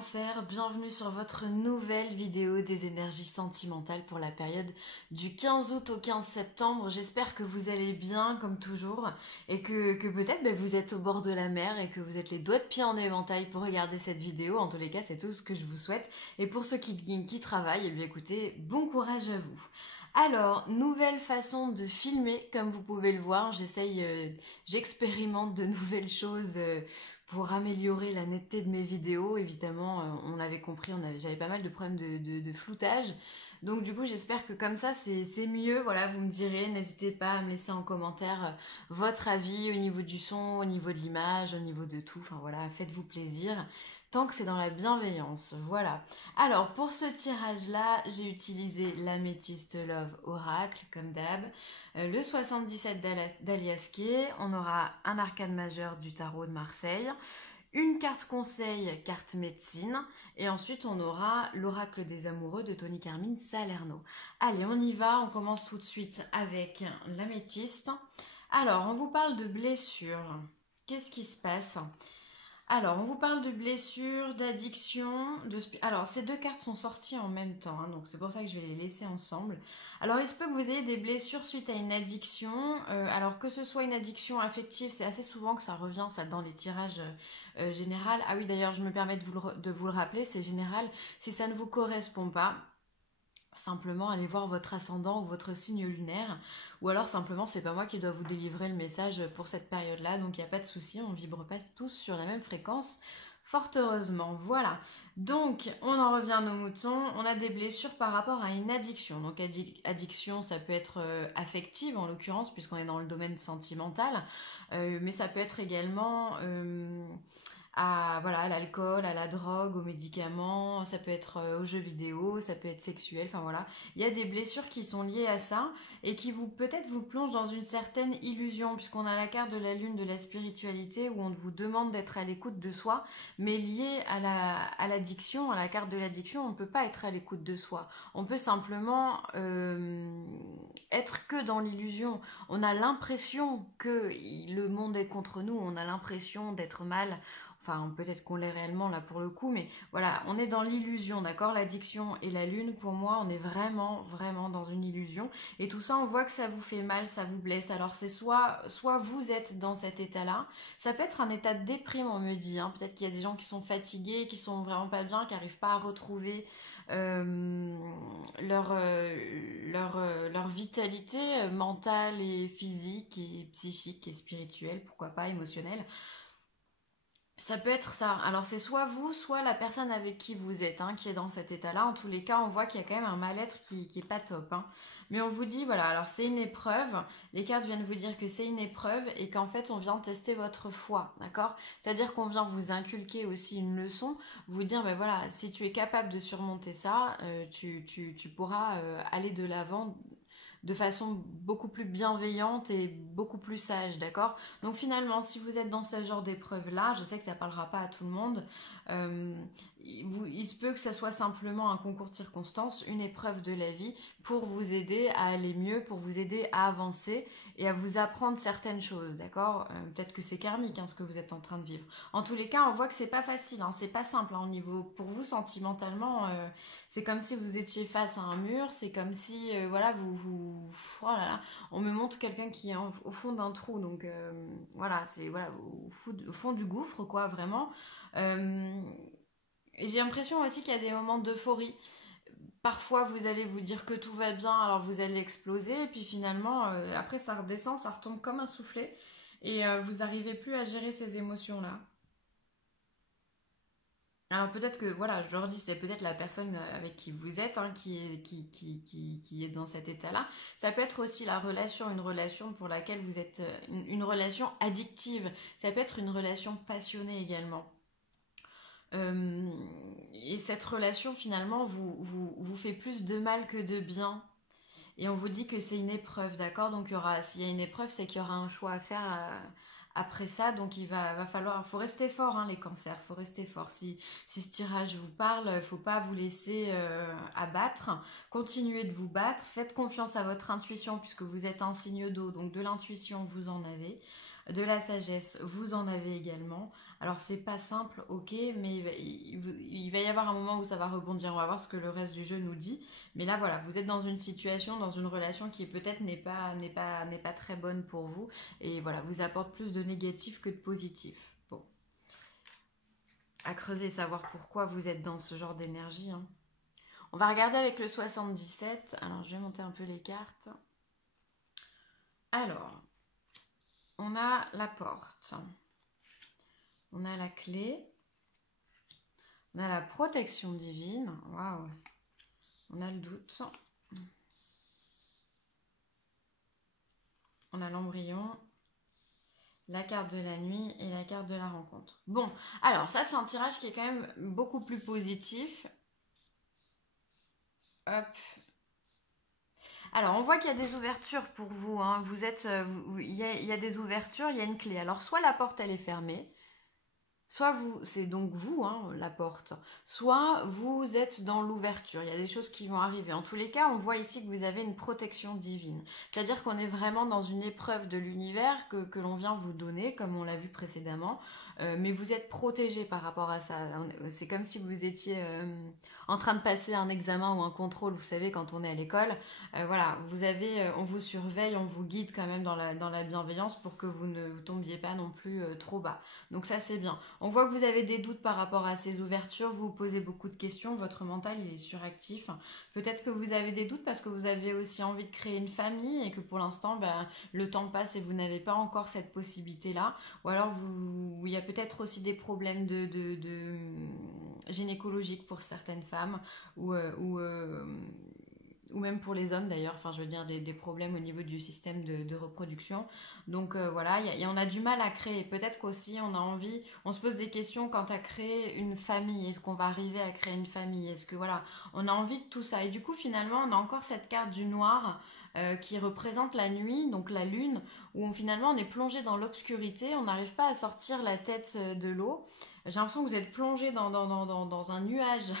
Cancer, bienvenue sur votre nouvelle vidéo des énergies sentimentales pour la période du 15 août au 15 septembre. J'espère que vous allez bien comme toujours et que peut-être vous êtes au bord de la mer et que vous êtes les doigts de pied en éventail pour regarder cette vidéo. En tous les cas, c'est tout ce que je vous souhaite. Et pour ceux qui travaillent, eh bien écoutez, bon courage à vous. Alors, nouvelle façon de filmer, comme vous pouvez le voir, j'expérimente de nouvelles choses pour améliorer la netteté de mes vidéos. Évidemment, on avait compris, j'avais pas mal de problèmes de floutage. Donc du coup, j'espère que comme ça, c'est mieux. Voilà, vous me direz, n'hésitez pas à me laisser en commentaire votre avis au niveau du son, au niveau de l'image, au niveau de tout. Enfin voilà, faites-vous plaisir. Tant que c'est dans la bienveillance, voilà. Alors, pour ce tirage-là, j'ai utilisé l'Améthyste Love Oracle, comme d'hab. Le 77 d'Aliasqué, on aura un arcane majeur du tarot de Marseille, une carte conseil, carte médecine, et ensuite on aura l'oracle des amoureux de Tony Carmine Salerno. Allez, on y va, on commence tout de suite avec l'améthyste. Alors, on vous parle de blessures. Qu'est-ce qui se passe ? Alors, on vous parle de blessures, d'addiction, Alors, ces deux cartes sont sorties en même temps, hein, donc c'est pour ça que je vais les laisser ensemble. Alors, il se peut que vous ayez des blessures suite à une addiction. Alors, que ce soit une addiction affective, c'est assez souvent que ça revient, ça, dans les tirages généraux. Ah oui, d'ailleurs, je me permets de vous le rappeler, c'est général. Si ça ne vous correspond pas, simplement allez voir votre ascendant ou votre signe lunaire, ou alors simplement c'est pas moi qui dois vous délivrer le message pour cette période là, donc il n'y a pas de souci, on vibre pas tous sur la même fréquence, fort heureusement. Voilà, donc on en revient à nos moutons. On a des blessures par rapport à une addiction. Donc addiction, ça peut être affective en l'occurrence puisqu'on est dans le domaine sentimental, mais ça peut être également à l'alcool, à la drogue, aux médicaments, ça peut être aux jeux vidéo, ça peut être sexuel, enfin voilà. Il y a des blessures qui sont liées à ça et qui peut-être vous plongent dans une certaine illusion, puisqu'on a la carte de la lune de la spiritualité où on vous demande d'être à l'écoute de soi, mais lié à l'addiction, à la carte de l'addiction, on ne peut pas être à l'écoute de soi. On peut simplement être que dans l'illusion. On a l'impression que le monde est contre nous, on a l'impression d'être mal. Enfin, peut-être qu'on l'est réellement là pour le coup, mais voilà, on est dans l'illusion, d'accord? L'addiction et la lune, pour moi, on est vraiment, vraiment dans une illusion. Et tout ça, on voit que ça vous fait mal, ça vous blesse. Alors, c'est soit vous êtes dans cet état-là, ça peut être un état de déprime, on me dit. Hein. Peut-être qu'il y a des gens qui sont fatigués, qui sont vraiment pas bien, qui n'arrivent pas à retrouver leur vitalité mentale et physique et psychique et spirituelle, pourquoi pas émotionnelle. Ça peut être ça. Alors c'est soit vous, soit la personne avec qui vous êtes, hein, qui est dans cet état-là. En tous les cas, on voit qu'il y a quand même un mal-être qui est pas top. Hein. Mais on vous dit, voilà, alors c'est une épreuve. Les cartes viennent vous dire que c'est une épreuve et qu'en fait, on vient tester votre foi, d'accord? C'est-à-dire qu'on vient vous inculquer aussi une leçon, vous dire, ben voilà, si tu es capable de surmonter ça, tu pourras aller de l'avant de façon beaucoup plus bienveillante et beaucoup plus sage, d'accord? Donc finalement, si vous êtes dans ce genre d'épreuve-là, je sais que ça ne parlera pas à tout le monde, il se peut que ça soit simplement un concours de circonstances, une épreuve de la vie pour vous aider à aller mieux, pour vous aider à avancer et à vous apprendre certaines choses, d'accord? Peut-être que c'est karmique, hein, ce que vous êtes en train de vivre. En tous les cas, on voit que c'est pas facile, hein, c'est pas simple, hein, au niveau, pour vous, sentimentalement, c'est comme si vous étiez face à un mur, c'est comme si, voilà, oh là là, on me montre quelqu'un qui est au fond d'un trou, donc voilà, c'est voilà, au fond du gouffre, quoi, vraiment. Et j'ai l'impression aussi qu'il y a des moments d'euphorie. Parfois, vous allez vous dire que tout va bien, alors vous allez exploser, et puis finalement, après, ça redescend, ça retombe comme un soufflet, et vous n'arrivez plus à gérer ces émotions-là. Alors peut-être que, voilà, je leur dis, c'est peut-être la personne avec qui vous êtes, hein, qui est dans cet état-là. Ça peut être aussi une relation pour laquelle vous êtes, une relation addictive. Ça peut être une relation passionnée également. Et cette relation, finalement, vous fait plus de mal que de bien. Et on vous dit que c'est une épreuve, d'accord? Donc s'il y a une épreuve, c'est qu'il y aura un choix à faire après ça. Donc il va falloir, faut rester fort, hein, les cancers, faut rester fort. Si ce tirage vous parle, il ne faut pas vous laisser abattre. Continuez de vous battre. Faites confiance à votre intuition puisque vous êtes un signe d'eau, donc de l'intuition vous en avez. De la sagesse, vous en avez également. Alors c'est pas simple, ok, mais il va y avoir un moment où ça va rebondir. On va voir ce que le reste du jeu nous dit. Mais là voilà, vous êtes dans une situation, dans une relation qui peut-être n'est pas très bonne pour vous. Et voilà, vous apporte plus de négatif que de positif. Bon, à creuser, savoir pourquoi vous êtes dans ce genre d'énergie, hein. On va regarder avec le 77. Alors je vais monter un peu les cartes. Alors, on a la porte. On a la clé. On a la protection divine. Waouh. On a le doute. On a l'embryon. La carte de la nuit et la carte de la rencontre. Bon, alors ça c'est un tirage qui est quand même beaucoup plus positif. Hop. Alors on voit qu'il y a des ouvertures pour vous, hein. Vous êtes, il y a des ouvertures, il y a une clé. Alors soit la porte elle est fermée, soit vous, c'est donc vous, hein, la porte, soit vous êtes dans l'ouverture, il y a des choses qui vont arriver. En tous les cas, on voit ici que vous avez une protection divine. C'est-à-dire qu'on est vraiment dans une épreuve de l'univers que l'on vient vous donner, comme on l'a vu précédemment, mais vous êtes protégé par rapport à ça. C'est comme si vous étiez en train de passer un examen ou un contrôle, vous savez, quand on est à l'école. Voilà, vous avez, on vous surveille, on vous guide quand même dans la bienveillance pour que vous ne vous tombiez pas non plus trop bas. Donc ça, c'est bien. On voit que vous avez des doutes par rapport à ces ouvertures, vous vous posez beaucoup de questions, votre mental il est suractif. Peut-être que vous avez des doutes parce que vous avez aussi envie de créer une famille et que pour l'instant, ben, le temps passe et vous n'avez pas encore cette possibilité-là. Ou alors, il y a peut-être aussi des problèmes de gynécologiques pour certaines femmes ou même pour les hommes d'ailleurs, enfin je veux dire des problèmes au niveau du système de reproduction. Donc voilà, on a du mal à créer. Peut-être qu'aussi on a envie, on se pose des questions quant à créer une famille. Est-ce qu'on va arriver à créer une famille? Est-ce que voilà, on a envie de tout ça. Et du coup finalement on a encore cette carte du noir qui représente la nuit, donc la lune, où finalement on est plongé dans l'obscurité, on n'arrive pas à sortir la tête de l'eau. J'ai l'impression que vous êtes plongé dans un nuage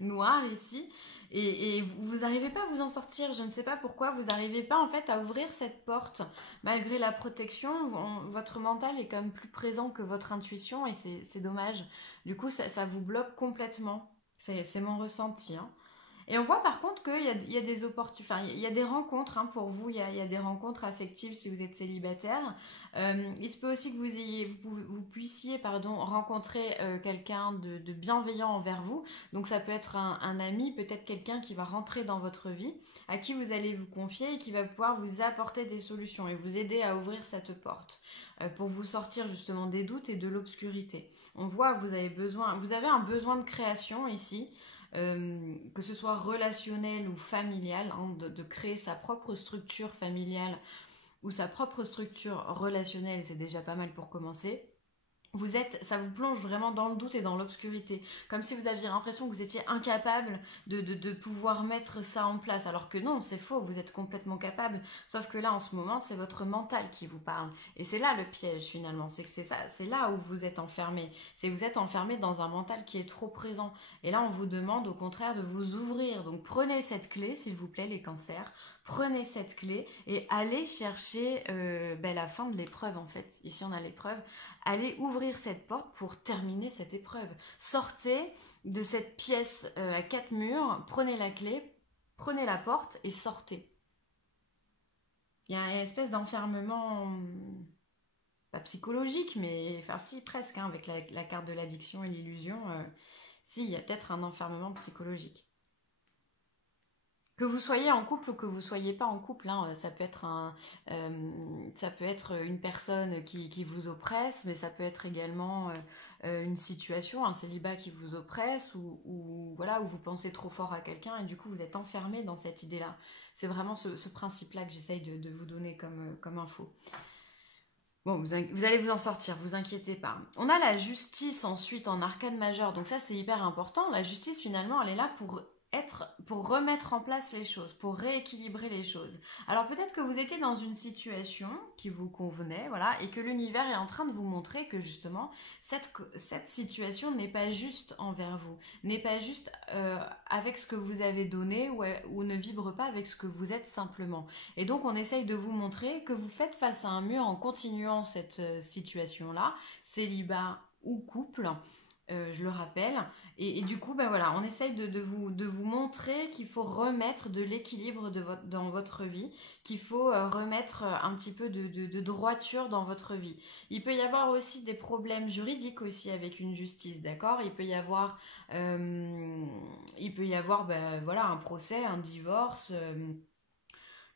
noir ici. Et vous n'arrivez pas à vous en sortir, je ne sais pas pourquoi, vous n'arrivez pas en fait à ouvrir cette porte. Malgré la protection, votre mental est quand même plus présent que votre intuition et c'est dommage. Du coup, ça vous bloque complètement. C'est mon ressenti, hein. Et on voit par contre qu'il y a des opportunités, enfin, il y a des rencontres, hein, pour vous, il y a des rencontres affectives si vous êtes célibataire. Il se peut aussi que vous puissiez rencontrer quelqu'un de bienveillant envers vous. Donc ça peut être un ami, peut-être quelqu'un qui va rentrer dans votre vie, à qui vous allez vous confier et qui va pouvoir vous apporter des solutions et vous aider à ouvrir cette porte pour vous sortir justement des doutes et de l'obscurité. On voit que vous avez un besoin de création ici. Que ce soit relationnel ou familial, hein, de créer sa propre structure familiale ou sa propre structure relationnelle, c'est déjà pas mal pour commencer. Ça vous plonge vraiment dans le doute et dans l'obscurité, comme si vous aviez l'impression que vous étiez incapable de pouvoir mettre ça en place, alors que non, c'est faux, vous êtes complètement capable, sauf que là en ce moment c'est votre mental qui vous parle, et c'est là le piège finalement, c'est que c'est ça, c'est là où vous êtes enfermé, c'est que vous êtes enfermé dans un mental qui est trop présent, et là on vous demande au contraire de vous ouvrir, donc prenez cette clé s'il vous plaît les cancers, prenez cette clé et allez chercher la fin de l'épreuve en fait, ici on a l'épreuve. Allez ouvrir cette porte pour terminer cette épreuve. Sortez de cette pièce à 4 murs, prenez la clé, prenez la porte et sortez. Il y a une espèce d'enfermement, pas psychologique, mais enfin si presque, hein, avec la carte de l'addiction et l'illusion. Si, il y a peut-être un enfermement psychologique. Que vous soyez en couple ou que vous soyez pas en couple, hein, ça peut être une personne qui vous oppresse, mais ça peut être également une situation, un célibat qui vous oppresse ou voilà, où vous pensez trop fort à quelqu'un et du coup vous êtes enfermé dans cette idée-là. C'est vraiment ce principe-là que j'essaye de vous donner comme info. Bon, vous allez vous en sortir, vous inquiétez pas. On a la justice ensuite en arcane majeure, donc ça c'est hyper important. La justice finalement elle est là pour pour remettre en place les choses, pour rééquilibrer les choses. Alors peut-être que vous étiez dans une situation qui vous convenait, voilà, et que l'univers est en train de vous montrer que justement cette situation n'est pas juste envers vous, n'est pas juste avec ce que vous avez donné ou ne vibre pas avec ce que vous êtes simplement. Et donc on essaye de vous montrer que vous faites face à un mur en continuant cette situation-là, célibat ou couple. Je le rappelle, et du coup, ben voilà, on essaye de vous montrer qu'il faut remettre de l'équilibre dans votre vie, qu'il faut remettre un petit peu de droiture dans votre vie. Il peut y avoir aussi des problèmes juridiques aussi avec une justice, d'accord? Il peut y avoir, ben, voilà, un procès, un divorce.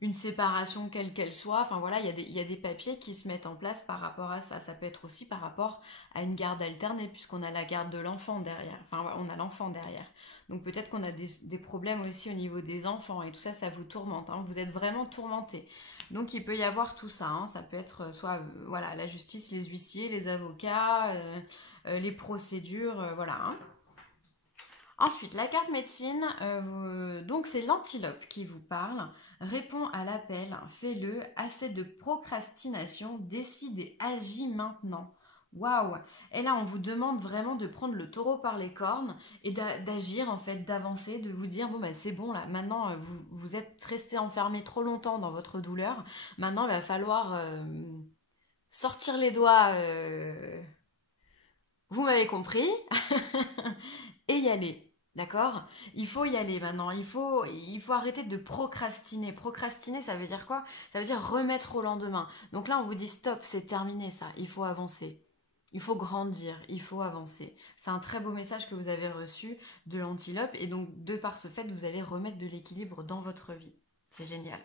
Une séparation quelle qu'elle soit, enfin voilà, il y a des papiers qui se mettent en place par rapport à ça. Ça peut être aussi par rapport à une garde alternée, puisqu'on a la garde de l'enfant derrière, enfin on a l'enfant derrière. Donc peut-être qu'on a des problèmes aussi au niveau des enfants, et tout ça, ça vous tourmente, hein. Vous êtes vraiment tourmenté. Donc il peut y avoir tout ça, hein. Ça peut être soit voilà, la justice, les huissiers, les avocats, les procédures, voilà, hein. Ensuite, la carte médecine, donc c'est l'antilope qui vous parle. Réponds à l'appel, fais-le, assez de procrastination, décide et agis maintenant. Waouh! Et là, on vous demande vraiment de prendre le taureau par les cornes et d'agir, en fait, d'avancer, de vous dire, bon, bah, c'est bon, là, maintenant, vous êtes resté enfermé trop longtemps dans votre douleur. Maintenant, il va falloir sortir les doigts, vous m'avez compris, et y aller. D'accord? Il faut y aller maintenant. Il faut arrêter de procrastiner. Procrastiner, ça veut dire quoi? Ça veut dire remettre au lendemain. Donc là, on vous dit stop, c'est terminé ça. Il faut avancer. Il faut grandir. Il faut avancer. C'est un très beau message que vous avez reçu de l'antilope. Et donc, de par ce fait, vous allez remettre de l'équilibre dans votre vie. C'est génial.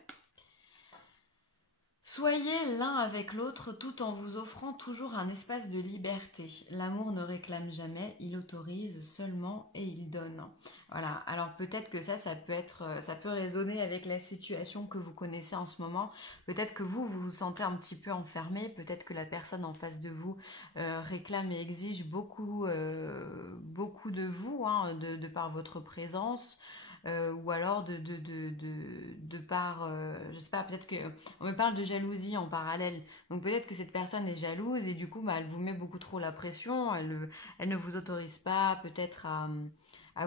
Soyez l'un avec l'autre tout en vous offrant toujours un espace de liberté. L'amour ne réclame jamais, il autorise seulement et il donne. Voilà, alors peut-être que ça peut résonner avec la situation que vous connaissez en ce moment. Peut-être que vous vous sentez un petit peu enfermé, peut-être que la personne en face de vous réclame et exige beaucoup de vous, hein, de par votre présence. Ou alors de par, je sais pas, peut-être que on me parle de jalousie en parallèle. Donc peut-être que cette personne est jalouse et du coup, bah, elle vous met beaucoup trop la pression. Elle ne vous autorise pas peut-être à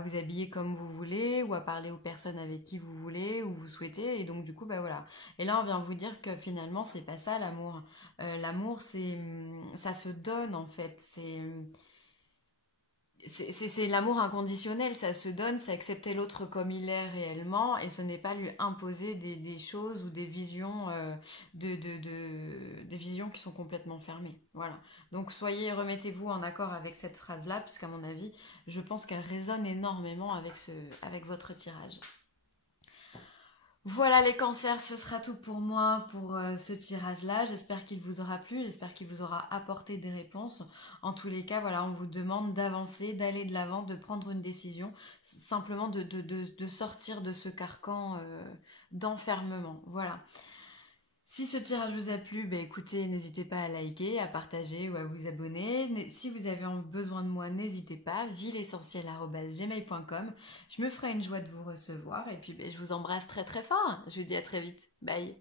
vous habiller comme vous voulez ou à parler aux personnes avec qui vous voulez ou vous souhaitez. Et donc du coup, bah voilà. Et là, on vient vous dire que finalement, c'est pas ça l'amour. L'amour, ça se donne en fait. C'est l'amour inconditionnel, ça se donne, c'est accepter l'autre comme il est réellement et ce n'est pas lui imposer des choses ou des visions, des visions qui sont complètement fermées. Voilà. Donc remettez-vous en accord avec cette phrase-là, puisqu'à mon avis, je pense qu'elle résonne énormément avec votre tirage. Voilà les cancers, ce sera tout pour moi pour ce tirage-là. J'espère qu'il vous aura plu, j'espère qu'il vous aura apporté des réponses. En tous les cas, voilà, on vous demande d'avancer, d'aller de l'avant, de prendre une décision, simplement de sortir de ce carcan d'enfermement. Voilà. Si ce tirage vous a plu, bah écoutez, n'hésitez pas à liker, à partager ou à vous abonner. Si vous avez besoin de moi, n'hésitez pas, vilessentielle@gmail.com. Je me ferai une joie de vous recevoir et puis bah, je vous embrasse très très fort. Je vous dis à très vite. Bye.